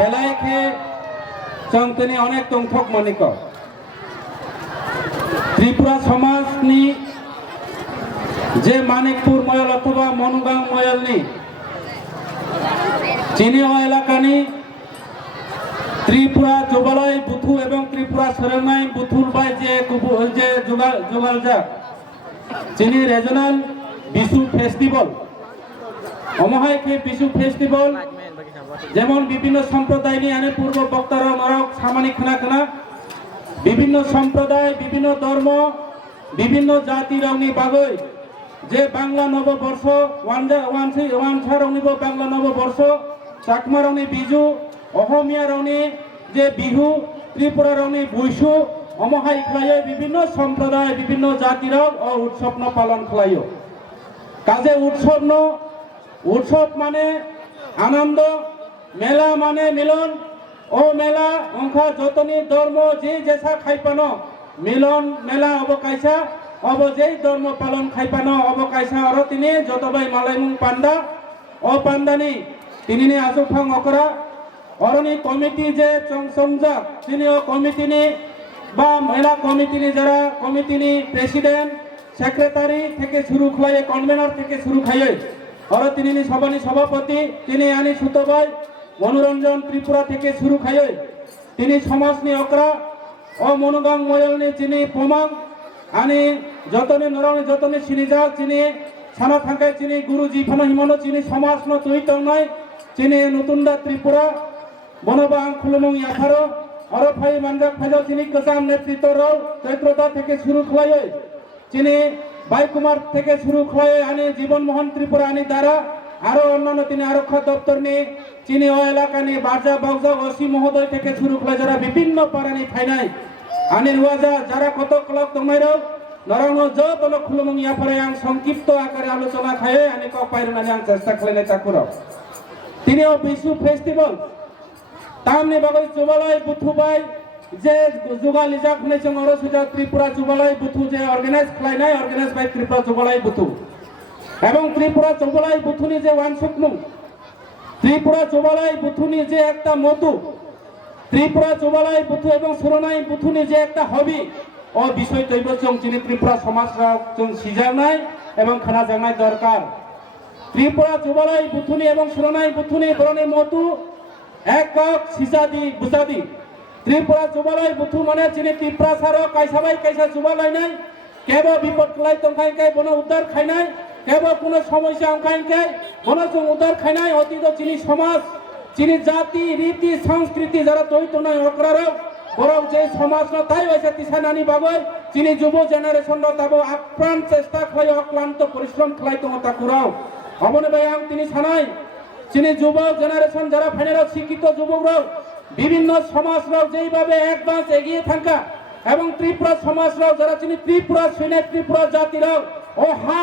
बेलायखे चंतनी अनेक तंथक मानिक त्रिपुरा समाजनी जे मानिकपुर मयल अथवा मनुगांव मयलनी चीनी एलाकानी त्रिपुरा जुबालय बुथु एवं त्रिपुरा सोरेंनाय बुथुल बाय जे जुगालजा चीनी रीजनल बिशु फेस्टिवल अमहाय के बिशु फेस्टिवल जेमन विभिन्न सम्प्रदाय आने पूर्व बक्तार नरक सामानिक खाना खाना विभिन्न सम्प्रदाय विभिन्न धर्म विभिन्न जाति रावनी बागै जे बांगला नवबर्ष वानसा रावनी बांगला नवबर्ष चाकमा रावनी बिजु अहोमिया रावनी जे बिहु त्रिपुरा रावनी बुइसु अमहाय खालायो विभिन्न सम्प्रदाय विभिन्न जाति राव और उत्सव न पालन खालायो काजे उत्सव माने आनंद मेला माने मिलन ओ मेला अंखा जतनी धर्म जे जैसा खाइपानो मिलन मेला अबकायसा अब जे धर्म पालन खाइपानो अबकायसा और तिनी जतबाय मालायमुं पांडा ओ पांडानी तिनी आसुफां अकरा अरनी कमिटी जे चंगसंजा तिनी ओ कमिटीनी बा मेला कमिटीनी जरा कमिटीनी प्रेसिडेंट सेक्रेटारी थेके शुरू खालाये कन्वेनर थेके शुरू खाये और तिनी सभानी सभापति तिनी आनी सुतबाय मनोरंजन त्रिपुरा थेके शुरू खाये तिनी समाजनी अकरा ओ मनुगांव मयलनी चिनी पमां आनी जतने नरावनी जतने सिनिजा चिनी साना थांकाय चिनी गुरुजी फानो हिमनो चिनी समाजनो तुइतंनाय चिनी नतुनदा त्रिपुरा बनोबा आं खुलुमुं याफारो और फाइ मानजाक फाइजाव चिनी गोजाम नेतृत्व चैत्रता थेके शुरू खालाये चिनी बाई कुमार थेके शुरू खालाये आनी जीवन मोहन त्रिपुरा आनी द्वारा आरो अन्यान्य तिनी आरक्षा दप्तरनी चीनी एलाकानी बारजा बावजा ओसी महोदय थेके शुरू खालाय जरा विभिन्न पारानी फाइनाय आनी रुवाजा जरा कत क्लब दंनायराव नरावनो जतनो खुलुमुं याफारे आं संक्षिप्त आकारे आलोचना खाये आनी क पाइरनानै आं चेष्टा खालायनाय चाकुराव तिनी ओ बिशु फेस्टिवल तामनि बागै जुबालय बुथुबाय जे जुगालिजाक होननाय जों अरसुजा त्रिपुरा जुबालय बुथु जे अर्गानाइज बाय त्रिपुरा जुबालय बुथु एवं त्रिपुरा जुबालय बुथुनि जे वानसुकमुं त्रिपुरा जुबालय बुथुनि जे एकटा मतु त्रिपुरा जुबालय बुथु एवं सुरनाय बुथुनि जे एकटा हबि ओ विषय तैबो जों चिनि त्रिपुरा समाजाव जों सिजानाय एवं खाना जानाय दरकार त्रिपुरा जुबालय बुथुनि एवं सुरनाय बुथुनि बरनि मतु एकक सिजादी बुजादी त्रिपुरा जुबालय बुथु माने चिनी त्रिपुरा सारो कायसाबाय कायसा जुबालायनाय केबो विपद खलाय तंखायनखाय बनो उद्धार खायनाय केबो कोनो समस्या अंखायनखाय बनो जों उद्धार खायनाय अतीत चिनी समाज चिनी जाति रीति संस्कृति जरा तोयतनाय अक्रारो बरं जे समाज न ताई वैसे तिसानानि बागै चिनी जुब जेनारेशन न ताबो आप्राण चेष्टा खालाय अक्लांत परिश्रम खालाय दङ ताकुराव अबने बाय आं तिनी सानाय चिनी जुब जेनारेशन जरा फाइनाराव शिक्षित जुबकराव विभिन्न समाजराव जेइभाबे एडभान्स एगिए थांका एवं त्रिपुरा समाजराव जरा चिनी त्रिपुरा सैन्य त्रिपुरा जातिराव ओ हा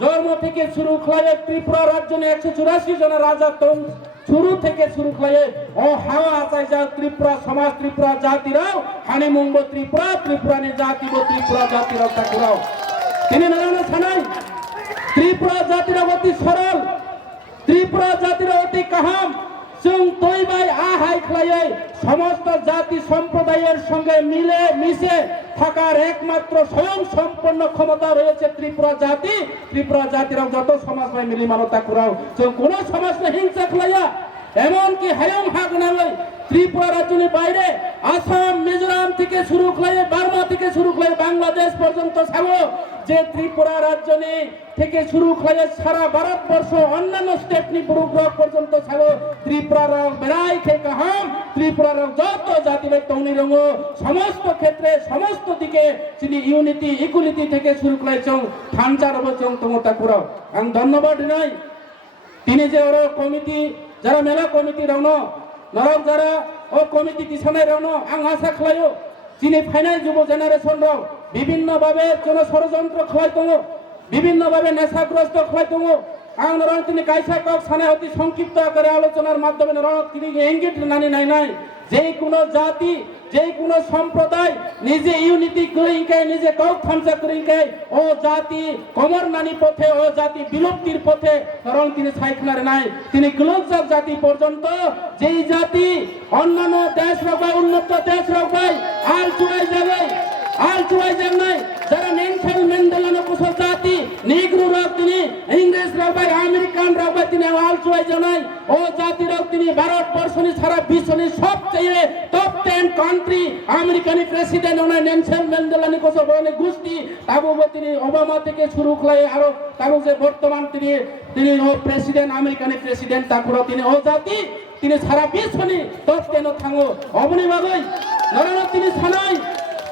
जन्म थेके शुरू खालाये त्रिपुरा राज्यनि 184 जना राजा दं शुरू थेके शुरू खालाये ओ हावा आचायजा त्रिपुरा समाज त्रिपुरा जातिराव हानिमुंबो त्रिपुरा त्रिपुरानि जातिबो त्रिपुरा जातिराव ताकुराव तिनि नारायण सानाय त्रिपुरा जातिराव अति सरल त्रिपुरा जातिराव अति काहाम जों तैबाय आहाय खालायै समस्त जाति सम्प्रदायेर संगे मिले मिशे थाकार एकमात्र स्वयं सम्पन्न क्षमता रयेছে त्रिपुरा जातिराव যত समाज बाय मिली मानो ताकुराव जों कोनो समाज हिंसा खालाया एमनकि हायम हागनालै त्रिपुरा राज्यनि बाइरे आसाम मिजोराम থেকে শুরু খালায়ে বার্মা থেকে শুরু খালায়ে বাংলাদেশ পর্যন্ত সাবো যে ত্রিপুরা राज्यनि থেকে শুরু খালায়ে সারা ভারতবর্ষ অন্যান্য স্টেটনি পুরুগ্রহ পর্যন্ত সাবো ত্রিপুরার বেড়াই থেকে হাম ত্রিপুরার যত জাতি বাই তৌনি রঙ সমস্ত ক্ষেত্রে সমস্ত দিকে যিনি ইউনিটি ইকুয়ালিটি থেকে শুরু খালায়ে চং থানচার বচং তমতা কুরাও আং ধন্যবাদ নাই তিনি যে ওর কমিটি যারা মেলা কমিটি রাউনো नरक जरा ओ कमिटी किसानाय रावनो आं आशा खालायो चिनी फाइनाल जुब जेनारेशन राव विभिन्न भावे जन षड़यंत्र खालाय दङ विभिन्न भावे नेशाग्रस्त खालाय दङ आं नरक तिनि कायसा कक सानाय अति संक्षिप्त आकारे आलोचनार माध्यमे नरक तिनि इंगित नानि नायनाय जे कोनो जाति যে কোনো সম্প্রদায় নিজে ইউনিটি করিংকে নিজে কৌখানসা করিংকে ও জাতি কমর নানি পথে ও জাতি বিলুপ্তির পথে কারণ তিনি সাইখনার নাই তিনি গ্লোবাল জাতি পর্যন্ত যেই জাতি অন্যান্য দেশ রাখবে উন্নত দেশ রাখবে আর চুয়াই যাবে আর চুয়াই যাবে যারা নেলসন ম্যান্ডেলা কুশল জাতি নিগ্রো রাখ তিনি ইংরেজ রাখবে আমেরিকান রাখবে তিনি আর চুয়াই জানাই ও জাতির তিনি ভারতবর্ষনি সারা বিশ্বনি সবচেয়ে টপ 10 কান্ট্রি আমেরিকানি প্রেসিডেন্ট ওনা নেলসন ম্যান্ডেলা নি কুশল বনে গোষ্ঠী তাবো তিনি ওবামা থেকে শুরু করে আরো তাবো যে বর্তমান তিনি ও প্রেসিডেন্ট আমেরিকানি প্রেসিডেন্ট তাকুরা তিনি ও জাতি তিনি সারা বিশ্বনি টপ 10 থাঙ্গো অবনি বাগৈ নরন তিনি সানাই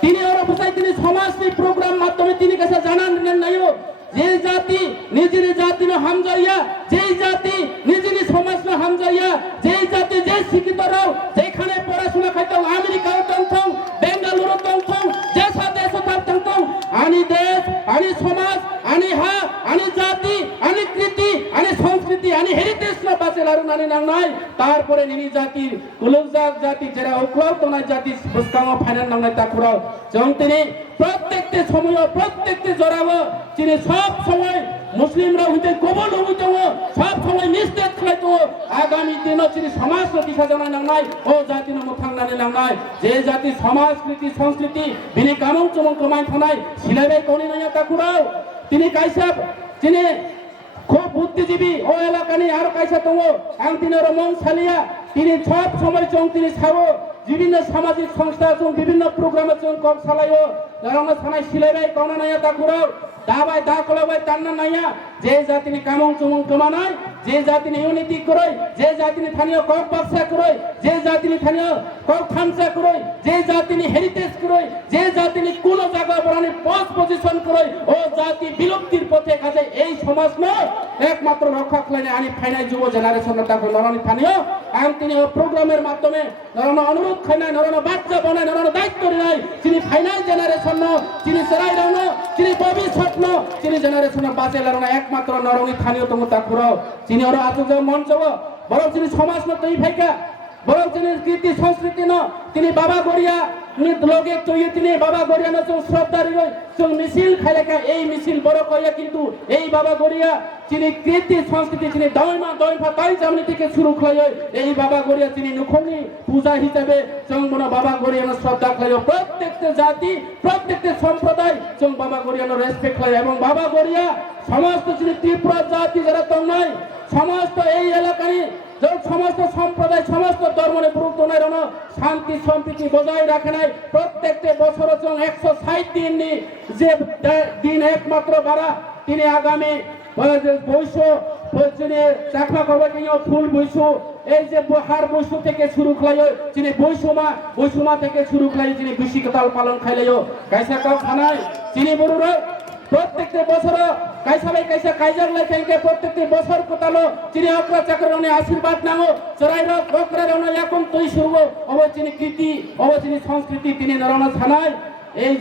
তিনি ওর অবস্থায় তিনি সমাজনি প্রোগ্রাম মাধ্যমে তিনি কাছে জানান নাইও যে জাতি নিজের জাতি হামজাইয়া যেই জাতি নিজের সমাজ হামজাইয়া যেই জাতি যে শিক্ষিত রাও যেখানে পড়াশোনা খাইতাম আমেরিকাও টানতাম বেঙ্গালুরু টানতাম যেসা দেশ টানতাম আনি দেশ আনি সমাজ আনি আনি জাতি আনি কৃতি আনি সংস্কৃতি আনি হেরিটেজ না বাঁচেল আর নানি নাই তারপরে নিনি জাতির কুলজাক জাতি যারা উক্লাউত নাই জাতি বুসকামা ফাইনাল নাম নাই তাকুরাও যেমন তিনি প্রত্যেকটি সময় প্রত্যেকটি জড়াব তিনি সব সময় মুসলিমরা হইতে কবল হইতে সব সময় নিস্তেজ খাইতো আগামী দিনও তিনি সমাজ দিশা জানাই নাই ও জাতি মুখাং নানি নাই যে জাতি সমাজ কৃতি সংস্কৃতি বিনি কামং চমং কমাই থানাই সিলাইবাই কোনি নাই তাকুরাও তিনি কাইসা তিনি খুব বুদ্ধিজীবী ও এলাকানি আর কাইসা দङ आं তিনি রমন সালিয়া তিনি সব সময় চং তিনি সাবো বিভিন্ন সামাজিক সংস্থা চং বিভিন্ন প্রোগ্রাম চং কম সালাইও রমন সানাই সিলাইবাই কোনা নাই তাকুরাও দাবাই দা কলাবাই তান্না নাইয়া যে জাতিনি কামং চমং কমানাই যে জাতিনি ইউনিটি করই যে জাতিনি স্থানীয় কক ব্যবসা করই যে জাতিনি স্থানীয় কক খামসা করই যে জাতিনি হেরিটেজ করই যে জাতিনি কোন জায়গা বরানি পোস্ট পজিশন করই ও জাতি বিলুপ্তির পথে কাজে এই সমাজ ন একমাত্র রক্ষা করলে আনি ফাইনাল যুব জেনারেশন তাকে নরনি স্থানীয় আম তিনি প্রোগ্রামের মাধ্যমে নরন অনুরোধ খাইনাই নরন বাচ্চা বানাই নরন দায়িত্ব নাই তিনি ফাইনাল জেনারেশন তিনি সেরাই রাউন তিনি ভবিষ্যৎ তিনি জেনারেশন বাঁচে লারনা একমাত্র নরঙ্গি স্থানীয় তঙ্গ তাকুরাও তিনি ওরা আজ মঞ্চ বরং তিনি সমাজ ন তৈ ভাইকা বরং তিনি কীর্তি সংস্কৃতি ন তিনি বাবা গড়িয়া লগে তৈরি তিনি বাবা গড়িয়া ন শ্রদ্ধারি মিছিল খাইলেকা এই মিছিল বড় করিয়া কিন্তু এই বাবা গড়িয়া তিনি কীর্তি সংস্কৃতি তিনি দয়মা দয়ফা তাই জামনি থেকে শুরু খাই এই বাবা গড়িয়া তিনি নুখনি পূজা হিসাবে চংবন বাবা গড়িয়া শ্রদ্ধা খাই প্রত্যেকটা জাতি প্রত্যেকটা সম্প্রদায় চং বাবা গড়িয়া রেসপেক্ট খাই এবং বাবা গড়িয়া সমস্ত তিনি ত্রিপুরা জাতি যারা তং নাই সমস্ত এই এলাকায় সমস্ত সম্প্রদায় সমস্ত ধর্মের গুরুত্ব নাই শান্তি সম্প্রীতি বজায় রাখে নাই প্রত্যেকটা বছর 160 দিন যে দিন একমাত্র বাড়া তিনি আগামী বৈশ্ব চাকমা করবে ফুল বৈশ্ব এই যে হার বৈশ্ব থেকে শুরু খাইও তিনি বৈষমা থেকে শুরু খাই তিনি বিশিকতাল পালন খাইলেও কাইসা কাউ খানায় তিনি বড়ুরা প্রত্যেকটা বছর কাইসাবাই কাইসা কাইজার লাইকে প্রত্যেকটি বছর কোতালো চিনি অকরা চাকরনে আশীর্বাদ নামো চরাইর অকরা রনে এখন তৈ শুরু অবচিনি কীর্তি অবচিনি সংস্কৃতি তিনি নরনা থানায় এই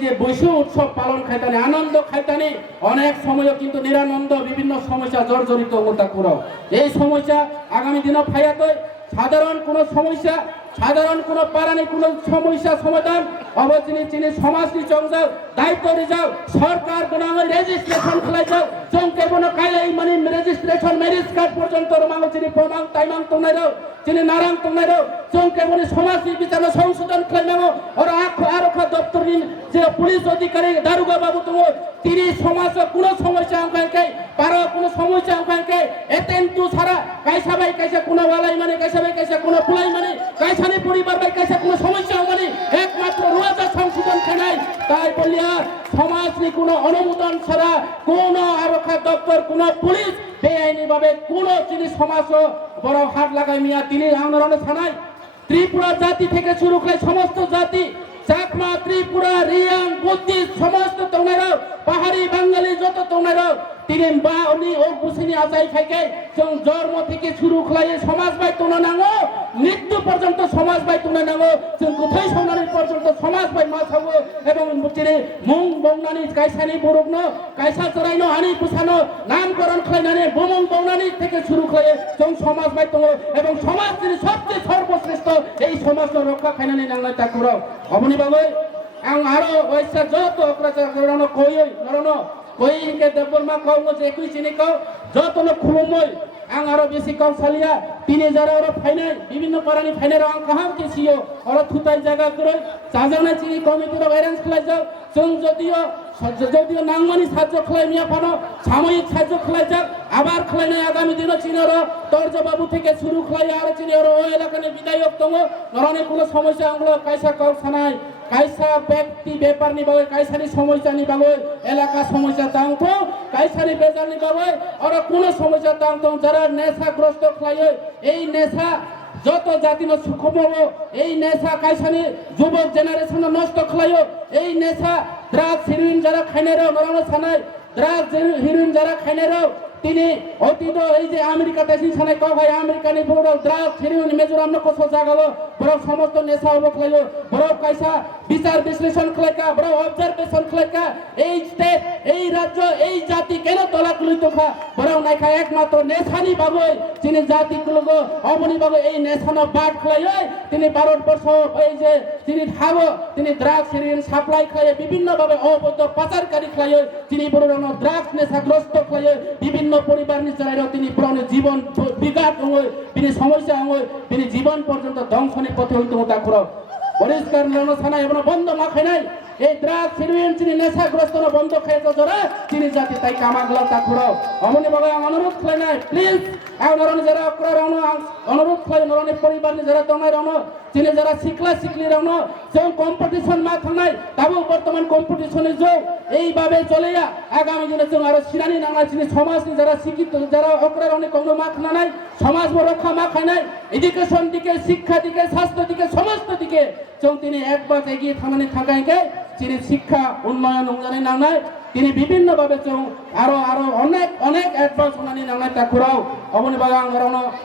যে বৈশ্ব উৎসব পালন খাইতানি আনন্দ খাইতানি অনেক সময় কিন্তু নিরানন্দ বিভিন্ন সমস্যা জর্জরিত ওটা করো এই সমস্যা আগামী দিনে ফাইয়াতে সাধারণ কোনো সমস্যা সাধারণ কোনো পারানি কোনো সমস্যা সমাধান অবচিনি চিনি সমাজনি চংজাও দায়িত্ব রিজাও সরকার কোনো রেজিস্ট্রেশন খেলাই যাও চংকে কোনো কাইলাই মানে রেজিস্ট্রেশন ম্যারেজ কার্ড পর্যন্ত রমাঙ্গ চিনি প্রমাণ তাইমাং তোনাইরাও চিনি নারাং তোনাইরাও চংকে কোনো সমাজনি বিচার সংশোধন খেলাইনাও আর আরক্ষা দপ্তরিন যে পুলিশ অধিকারী দারোগা বাবু তুমি তিনি সমাজ কোনো সমস্যা আঙ্কাইকে পারো কোনো সমস্যা আঙ্কাইকে এতেন্তু সারা কাইসাবাই কাইসা কোনো ওয়ালাই মানে কাইসাবাই কাইসা কোনো পুলাই মানে কাইসানি পরিবার বাই কাইসা কোনো সমস্যা মানে একমাত্র রোজা সংশোধন খানাই তাই বলিয়া সমাজনি কোনো অনুমোদন ছাড়া কোন আরক্ষা দপ্তর কোন পুলিশ বেআইনি ভাবে কোন তিনি সমাজ বড় হাত লাগাই মিয়া তিনি আন্দোলন থানায় ত্রিপুরা জাতি থেকে শুরু করে সমস্ত জাতি চাকমা ত্রিপুরা রিয়াং বুদ্ধিস্ট সমস্ত তোমরাও পাহাড়ি বাঙালি যত তোমরাও তিনি বা উনি ও বুসিনি আজাই খাইকে জন্ম থেকে শুরু করে সমাজ বাই তোনা নাঙো মৃত্যু পর্যন্ত সমাজ বাই তোনা নাঙো কোথায় সোনানি পর্যন্ত সমাজ বাই মাছ হবো এবং তিনি মুং বংনানি কাইসানি বরগ্ন কাইসা চড়াইনো হানি পুষানো নামকরণ খাইনানি বমং বংনানি থেকে শুরু করে সমাজ বাই তোনো এবং সমাজ তিনি সবচেয়ে সর্বশ্রেষ্ঠ এই সমাজ rokha khainani nangnai takuro oboni bagoi ang aro oisa joto okrachakrano koyoi norono koi inke deborma kaungo je kui chini kau joto no khulumoi ang aro besi kau salia tini jara aro fainai bibinno parani fainai ang kaham ke siyo aro thutai jaga koroi chajana chini committee ro arrange khlai jau chung যদিও নাংমানি সাহায্য খেলাই মিয়া Fanon সাময়িক সাহায্য খেলাই যাক আবার খেলাই নাই আগামী দিনও চিনের তর্জবাবু থেকে শুরু খেলাই আর চিনের ও এলাকানে বিধায়ক দङ নরনে কোনো সমস্যা আংলো কাইসা কাউ সানাই কাইসা ব্যক্তি ব্যাপার নি বাগে কাইসানি সমস্যা নি বাগে এলাকা সমস্যা দাও তো কাইসানি বেজার নি বাগে আর কোনো সমস্যা দাও তো যারা নেশাগ্রস্ত খেলাই এই নেশা যত জাতিনো সুখমব এই নেশা কাইসানি যুবক জেনারেশন নষ্ট খেলাই এই নেশা ড্রাগস হিরোইন যারা খাইনারো নরনো সানাই ড্রাগস হিরোইন যারা খাইনারো তিনি অতীত এই যে আমেরিকা দেশি সানাই ক ভাই আমেরিকানি বড় ড্রাগস হিরোইন মেজোরাম ন কস জাগালো বড় সমস্ত নেশা হলো খাইলো বড় কাইসা বিচার বিশ্লেষণ খাইকা বড় অবজারভেশন খাইকা এই স্টেট এই রাজ্য এই জাতি কেন তলাকুলিত খা বড় নাইখা একমাত্র নেশানি বাবই তিনি জাতি গুলো অবনি বাবই এই নেশানো বাট খাইয় তিনি ভারতবর্ষ এই যে তিনি থাগো তিনি ড্রাগস হিরোইন সাপ্লাই খাইয়ে বিভিন্ন ভাবে অবৈধ পাচারকারী খাইয়ে তিনি বড় ড্রাগস নেশাগ্রস্ত খাইয়ে বিভিন্ন পরিবার নিচরাইও তিনি পুরনো জীবন বিঘাত হয় তিনি সমস্যা হয় তিনি জীবন পর্যন্ত ধ্বংসনি পথে হইতে হতা করো পরিষ্কার লনো থানা এবং বন্ধ মাখাই নাই এই ড্রাগস হিরোইন তিনি নেশাগ্রস্ত বন্ধ খাইতে জরা তিনি জাতি তাই কামাগলা তা করো অমনি বাবা অনুরোধ খাই নাই প্লিজ নরনে যারা অকরা রনো অনুরোধ খাই নরনে পরিবার যারা তোমায় রনো তিনি যারা শিখলা শিখলি রনো যে কম্পিটিশন মা থানাই তাবো বর্তমান কম্পিটিশনে যাও এইভাবে চলেয়া আগামী দিনে তুমি আরো সিরানি নাঙা চিনি সমাজ যারা শিক্ষিত যারা অকরার অনেক কোনো মা খানা নাই সমাজ রক্ষা মা খায় নাই এডুকেশন দিকে শিক্ষা দিকে স্বাস্থ্য দিকে সমস্ত দিকে চৌ তিনি একবার এগিয়ে থামানি থাকাইকে তিনি শিক্ষা উন্নয়ন উন্নয়নে নাঙায় তিনি বিভিন্ন ভাবে চৌ আরো আরো অনেক অনেক অ্যাডভান্স উন্নয়নে নাঙায় তা করাও অমনি বাগান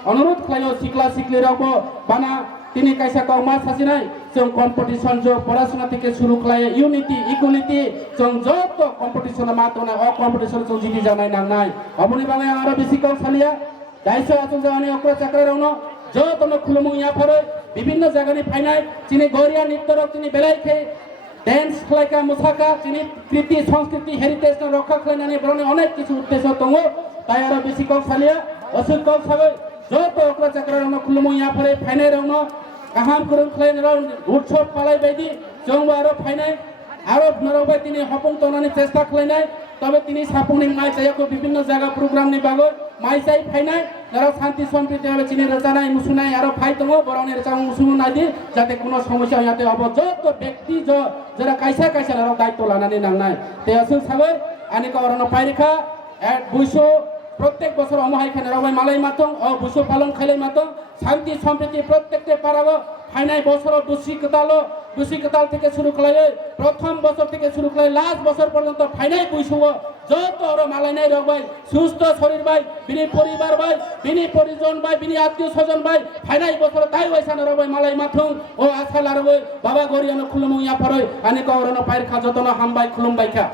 অনুরোধ খাইও শিখলা শিখলি রাখবো বানা তিনি কাইসা কাউ মা সাসি নাই চং কম্পিটিশন যে পড়াশোনা থেকে শুরু করে ইউনিটি ইকুয়ালিটি চং যত কম্পিটিশন মাত্র না অ কম্পিটিশন চং জিনি জানাই নাংনাই অমনি বাঙাই আরো বেশি কাউ সালিয়া দাইছো আচল জানি অকরা চাকরা রওনো যত ন খুলমু ইয়া ফরে বিভিন্ন জায়গানি ফাইনাই চিনি গরিয়া নৃত্য তিনি বেলাই খে ড্যান্স খেলাইকা মুসাকা চিনি কৃতি সংস্কৃতি হেরিটেজ রক্ষা খেলাইনানি বরনে অনেক কিছু উদ্দেশ্য দङ তাই আরো বেশি কাউ সালিয়া অসুখ কাউ সাবে যত অকরা চাকরা রওনো খুলমু ইয়া ফরে ফাইনাই রওনো কাহাম করুন খাইনারাও উৎসব পালাই বাইদি জংবা আরো ফাইনাই আরো নরবাই তিনি হপং তনানি চেষ্টা খাইনাই তবে তিনি সাপুনি মাই চাইকো বিভিন্ন জায়গা প্রোগ্রাম নি বাগো মাই চাই ফাইনাই যারা শান্তি সম্প্রীতি হবে চিনি রচানাই মুসুনাই আরো ফাই দङ বরনের চাও মুসুমু নাই দি যাতে কোনো সমস্যা ইয়াতে হব যত ব্যক্তি যারা কাইসা কাইসা আরো দায়িত্ব লানানি নাংনাই তে আসল সাবে আনি কারণ পাইরেখা বুইশো প্রত্যেক বছর অমহাই খানে রবাই মালাই মাতং ও বুসু পালন খাইলাই মাতং শান্তি সম্প্রীতি প্রত্যেকটা পারাগো ফাইনাই বছর দুশিকতাল থেকে শুরু করে প্রথম বছর থেকে শুরু করে লাস্ট বছর পর্যন্ত ফাইনাই বুইসু যত আরো মালাই নাই রবাই সুস্থ শরীর ভাই বিনি পরিবার ভাই বিনি পরিজন ভাই বিনি আত্মীয় স্বজন ভাই ফাইনাই বছর তাই ওইসান রবাই মালাই মাথং ও আশা লারবই বাবা গরিয়ানো খুলমু ইয়া পরই আনি কওরনো পাইর খা যতন হামবাই খুলুম বাইখা